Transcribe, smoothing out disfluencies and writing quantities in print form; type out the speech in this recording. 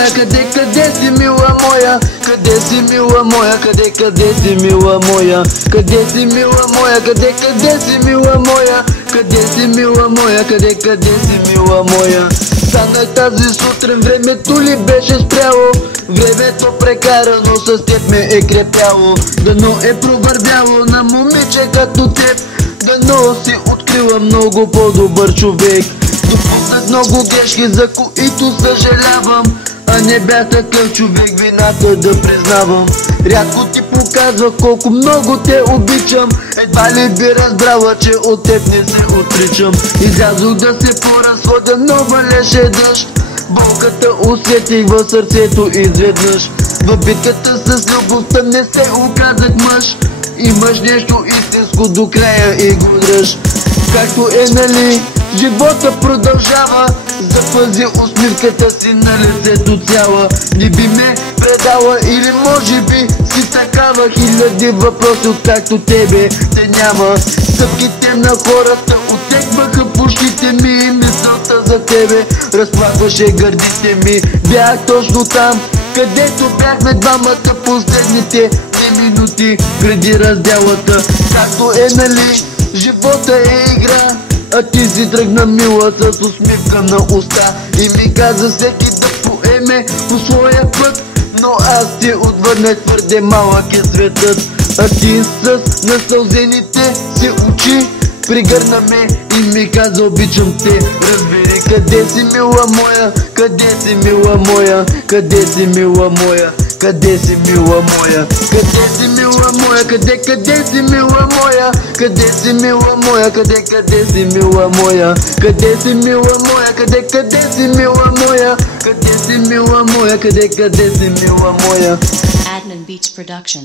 моя, къде си, мила моя? Къде си, мила моя, къде си, мила моя? Къде си, мила моя, къде си, мила моя? Къде си, мила моя, къде си, мила моя? Станах тази сутрин, времето ли беше спряло? Времето прекарано с теб ме е крепяло. Дано е провървяло на момиче като теб. Дано си открила много по-добър човек. Допуснах много грешки, за които съжалявам, а не бях такъв човек, вината да признавам. Рядко ти показвах колко много те обичам. Едва ли би разбрала, че от теб не се отричам. Излязох да се поразходя, но валеше дъжд. Болката усетих в сърцето изведнъж. В битката с любовта не се оказах мъж. Имаш нещо истинско до края и го дръж. Както е, нали, живота продължава. Запази усмивката си на лицето цяла. Не би ме предала или може би си такава. Хиляди въпроси откакто тебе те няма. Стъпките на хората отекваха в ушите ми и мисълта за тебе разплакваше гърдите ми. Бях точно там, където бяхме двамата последните 2 минути преди разделата. Както е, нали, живота е игра, а ти си тръгна мила с усмивка на уста и ми каза всеки да поеме по своя път. Но аз ти отвърнах, твърде малък е светът. А ти с насълзените си очи пригърна ме и ми каза обичам те. Разбери къде си, мила моя, къде си, мила моя? Къде си, мила моя? Къде си, мила моя? Къде си, мила моя? Къде си, мила моя? Къде си, мила моя? Къде си, мила моя? Къде си, мила моя? Къде си, мила моя? Къде си, мила моя? Къде си, мила моя? Adnan Beats Production.